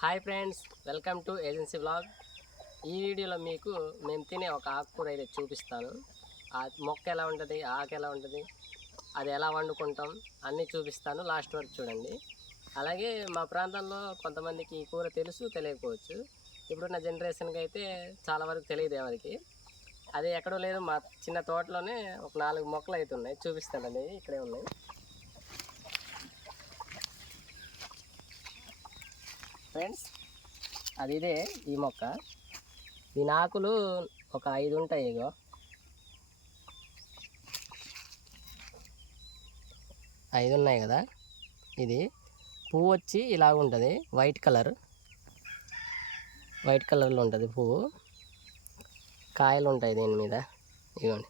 Hi friends, welcome to agency vlog. ఈ వీడియోలో మీకు మేము తినే ఒక ఆకుకూర అయితే చూపిస్తాను. ఆ మొక్క ఎలా ఉంటుంది, ఆకు ఎలా ఉంటుంది, అది ఎలా వండుకుంటాం అన్నీ చూపిస్తాను. లాస్ట్ వరకు చూడండి. అలాగే మా ప్రాంతంలో కొంతమందికి ఈ కూర తెలుసు, తెలియకపోవచ్చు. ఇప్పుడున్న జనరేషన్కి అయితే చాలా వరకు తెలియదు ఎవరికి. అది ఎక్కడో లేదు, మా చిన్న తోటలోనే ఒక 4 మొక్కలు అయితే ఉన్నాయి. చూపిస్తానండి, ఇక్కడే ఉన్నాయి ఫ్రెండ్స్. అది ఇదే ఈ మొక్క. దీని ఆకులు ఒక 5 ఉంటాయి. ఇగో 5 ఉన్నాయి కదా. ఇది పువ్వు వచ్చి ఇలా ఉంటుంది, వైట్ కలర్లో ఉంటుంది పువ్వు. కాయలు ఉంటాయి దీని మీద, ఇవ్వండి.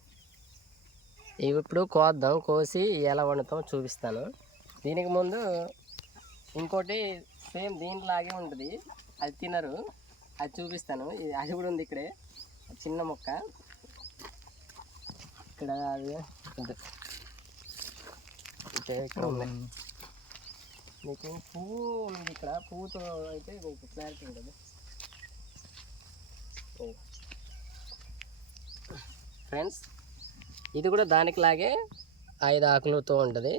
ఇవి ఇప్పుడు కోద్దాం, కోసి ఎలా వండుతాం చూపిస్తాను. దీనికి ముందు ఇంకోటి సేమ్ దీనిలాగే ఉంటుంది, అది తినరు, అది చూపిస్తాను. అది కూడా ఉంది ఇక్కడే, చిన్న మొక్క. ఇక్కడ అది ఇక్కడ ఉన్నాయి. మీకు పువ్వు ఉంది ఇక్కడ, పువ్వుతో అయితే మీకు క్లారిటీ ఉంటుంది. ఫ్రెండ్స్, ఇది కూడా దానికిలాగే 5 ఆకులతో ఉంటుంది.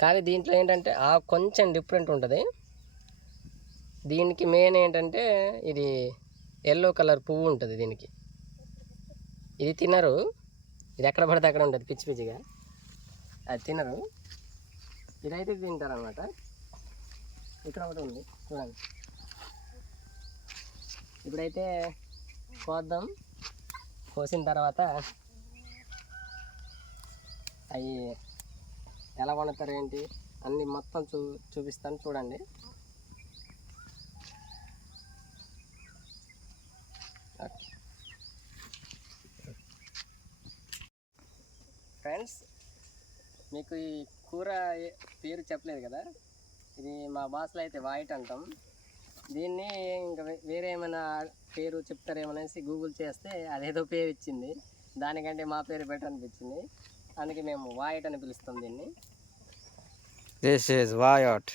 కానీ దీంట్లో ఏంటంటే ఆకు కొంచెం డిఫరెంట్ ఉంటుంది. దీనికి మెయిన్ ఏంటంటే ఇది ఎల్లో కలర్ పువ్వు ఉంటుంది దీనికి. ఇది తినరు, ఇది ఎక్కడ పడితే అక్కడ ఉంటుంది పిచ్చి పిచ్చిగా, అది తినరు. ఇదైతే తింటారు అన్నమాట. ఇక్కడ ఒకటి ఉంది చూడండి. ఇప్పుడైతే కోద్దాం. కోసిన తర్వాత అవి ఎలా వండుతారు ఏంటి అన్నీ మొత్తం చూపిస్తాను చూడండి. ఫ్రెండ్స్, మీకు ఈ కూర పేరు చెప్పలేదు కదా. ఇది మా భాషలో అయితే వాయిట్ అంటాం. దీన్ని ఇంకా వేరే ఏమైనా పేరు చెప్తారేమనేసి గూగుల్ చేస్తే అదేదో పేరు ఇచ్చింది. దానికంటే మా పేరు బెటర్ అనిపించింది, అందుకే మేము వాయిట్ అని పిలుస్తాం దీన్ని. దిస్ ఈజ్ వాయోట్.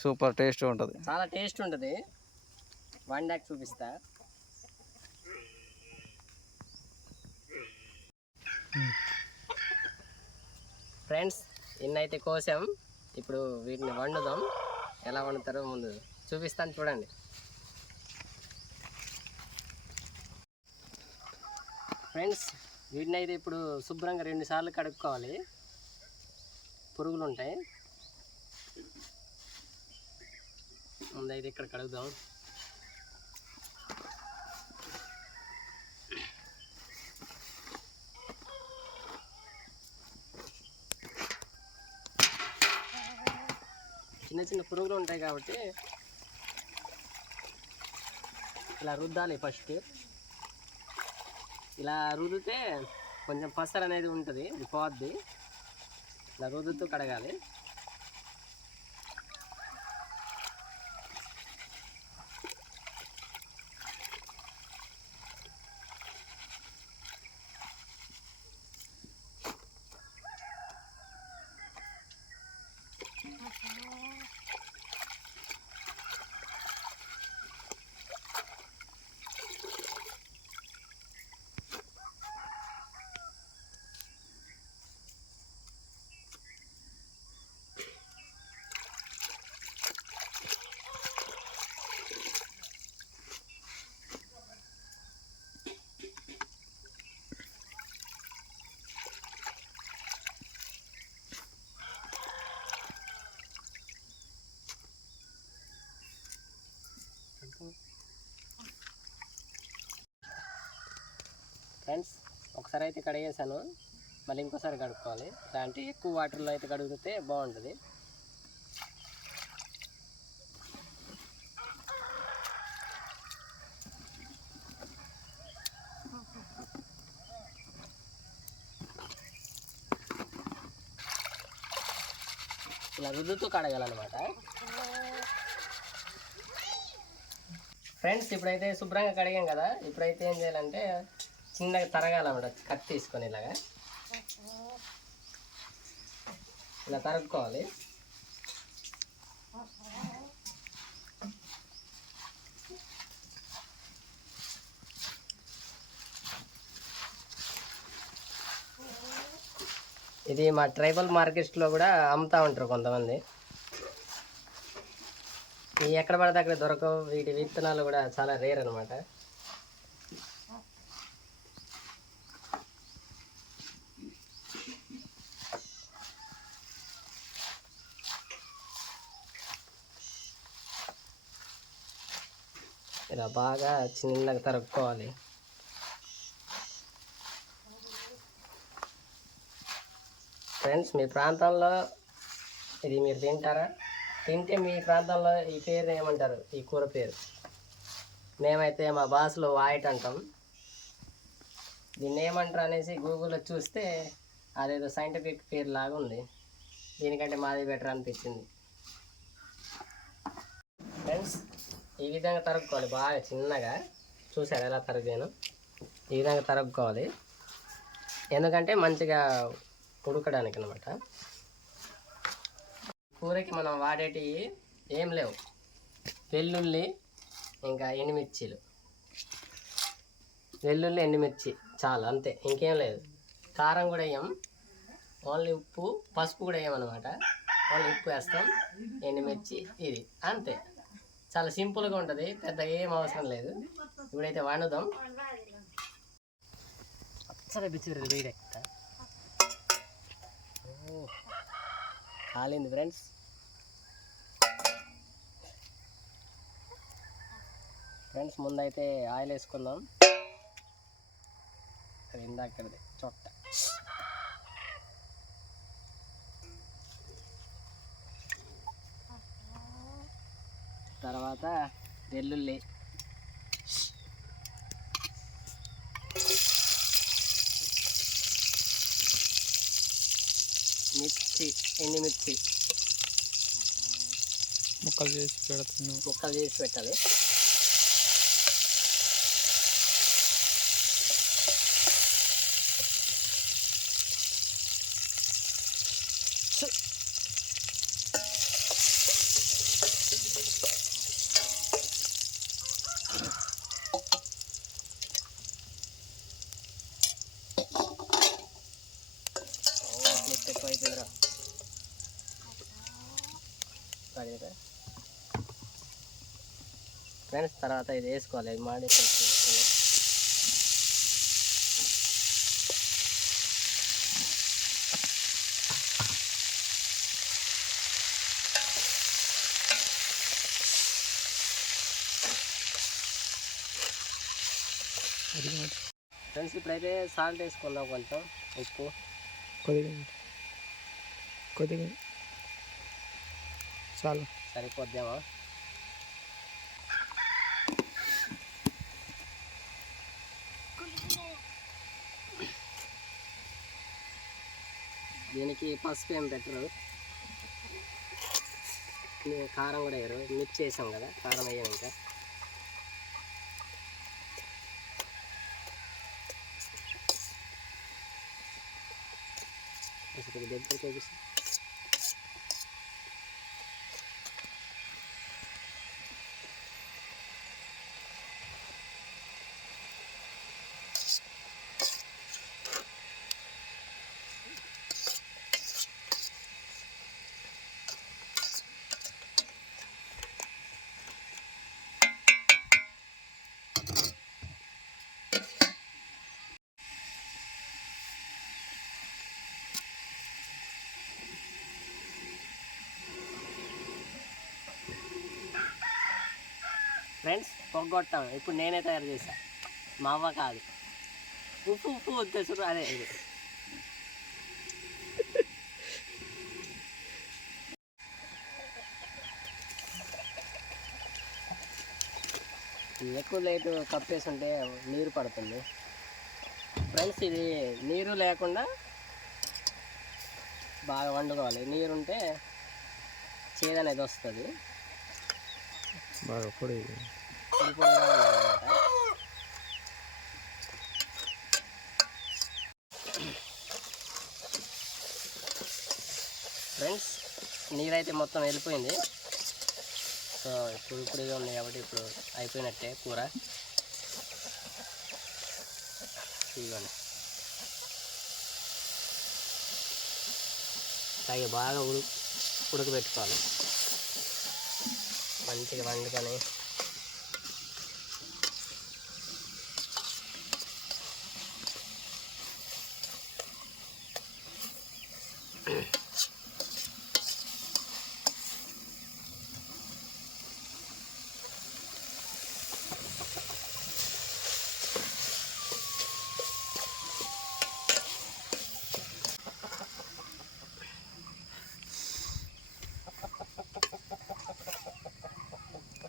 సూపర్ టేస్ట్ ఉంటుంది, చాలా టేస్ట్ ఉంటుంది. వండాక చూపిస్తా. ఫ్రెండ్స్, ఇన్నైతే కోసాం. ఇప్పుడు వీటిని వండుదాం. ఎలా వండుతారో ముందు చూపిస్తాను చూడండి. ఫ్రెండ్స్, వీటిని అయితే ఇప్పుడు శుభ్రంగా 2 సార్లు కడుక్కోవాలి, పురుగులు ఉంటాయి. ముందైతే ఇక్కడ కడుగుదాం. చిన్న చిన్న పురుగులు ఉంటాయి కాబట్టి ఇలా రుద్దాలి. ఫస్ట్ ఇలా రుద్దితే కొంచెం పసరు అనేది ఉంటుంది, ఇది పోద్ది. ఇలా రుద్దుతూ కడగాలి. ఫ్రెండ్స్, ఒకసారి అయితే కడిగేసాను, మళ్ళీ ఇంకోసారి కడుక్కోవాలి. ఇలాంటి ఎక్కువ వాటర్లో అయితే కడిగితే బాగుంటుంది. ఇలా రుద్దుతూ కడగాలన్నమాట. ఫ్రెండ్స్, ఇప్పుడైతే శుభ్రంగా కడిగాం కదా. ఇప్పుడైతే ఏం చేయాలంటే చిన్నగా తరగాలన్నమాట. కత్తి తీసుకొని ఇలాగా ఇలా తరుక్కోవాలి. ఇది మా ట్రైబల్ మార్కెట్స్లో కూడా అమ్ముతూ ఉంటారు కొంతమంది. ఇవి ఎక్కడ పడితే అక్కడ దొరకవు. వీటి విత్తనాలు కూడా చాలా రేర్ అనమాట. ఇలా బాగా చిన్నగా తరుక్కోవాలి. ఫ్రెండ్స్, మీ ప్రాంతంలో ఇది మీరు తింటారా? తింటే మీ ప్రాంతంలో ఈ పేరు ఏమంటారు? ఈ కూర పేరు మేమైతే మా భాషలో వాయిట్ అంటాం. దీన్ని ఏమంటారు అనేసి గూగుల్లో చూస్తే అదేదో సైంటిఫిక్ పేరు లాగా ఉంది. దీనికంటే మాది బెటర్ అనిపించింది. ఫ్రెండ్స్, ఈ విధంగా తరుక్కోవాలి బాగా చిన్నగా. చూసారు ఎలా తరిగాను? ఈ విధంగా తరుక్కోవాలి, ఎందుకంటే మంచిగా ఉడకడానికి అనమాట. కూరకి మనం వాడేటివి ఏం లేవు, వెల్లుల్లి ఇంకా ఎండుమిర్చీలు. వెల్లుల్లి ఎండుమిర్చి చాలు, అంతే, ఇంకేం లేదు. కారం కూడా వేయం, ఓన్లీ ఉప్పు, పసుపు కూడా వేయమన్నమాట. ఓన్లీ ఉప్పు వేస్తాం, ఎండుమిర్చి, ఇది అంతే. చాలా సింపుల్గా ఉంటుంది, పెద్ద ఏం అవసరం లేదు. ఇప్పుడైతే వండుదాం. అచ్చగా బిచ్చిరు వేడెక్కుతా కాలింది ఫ్రెండ్స్. ముందైతే ఆయిల్ వేసుకుందాం. అది ఇందాకది చొట్ట. తర్వాత వెల్లుల్లి, మిర్చి, ఎండుమిర్చి ముక్కలు చేసి పెట్టాలి. అయిపోయిందిరా. ఫ్రెండ్స్, తర్వాత ఇది వేసుకోవాలి. మాడి ఫ్రెండ్స్, ఇప్పుడైతే సాల్ట్ వేసుకుందాం, కొంచెం ఉప్పు కొద్దిగా చాలు, సరిపోద్దేమో. దీనికి పసుపు ఏం పెట్టరు, కారం కూడా వేయరు. మిక్స్ చేసాం కదా, కారం వేయం. ఇంకా దగ్గర చూపిస్తాం. ఫ్రెండ్స్, పొగ్గొట్టాం. ఇప్పుడు నేనే తయారు చేశా, మా అవ్వ కాదు. ఉప్పు వచ్చేసారు, అదే ఇది. ఎక్కువ లేటు కప్పేసి ఉంటే నీరు పడుతుంది. ఫ్రెండ్స్, ఇది నీరు లేకుండా బాగా వండుకోవాలి. నీరుంటే చేదనేది వస్తుంది. బాగా పొడి ఫ్రెండ్స్, నీరైతే మొత్తం వెళ్ళిపోయింది. సో ఇప్పుడుగా ఉన్నాయి కాబట్టి ఇప్పుడు అయిపోయినట్టే కూర. ఇదిగోండి, అవి బాగా ఉడకబెట్టుకోవాలి. మంచిగా వండుకొని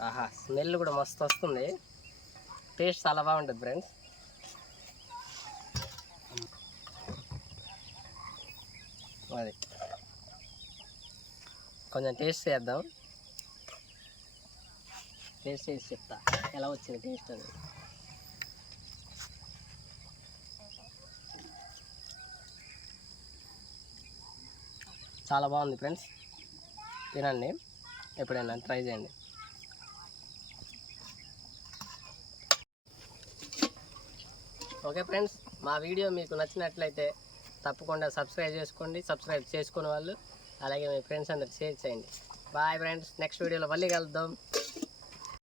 ఆహా, స్మెల్ కూడా మస్తు వస్తుంది. టేస్ట్ చాలా బాగుంటుంది ఫ్రెండ్స్. అది కొంచెం టేస్ట్ చేద్దాం. టేస్ట్ చేసి చెప్తా ఎలా వచ్చింది టేస్ట్ అని. చాలా బాగుంది ఫ్రెండ్స్, తినండి, ఎప్పుడైనా ట్రై చేయండి. ఓకే ఫ్రెండ్స్, మా వీడియో మీకు నచ్చినట్లయితే తప్పకుండా సబ్స్క్రైబ్ చేసుకోండి. సబ్స్క్రైబ్ చేసుకునే వాళ్ళు అలాగే మీ ఫ్రెండ్స్ అందరికి షేర్ చేయండి. బాయ్ ఫ్రెండ్స్, నెక్స్ట్ వీడియోలో మళ్ళీ కలుద్దాం.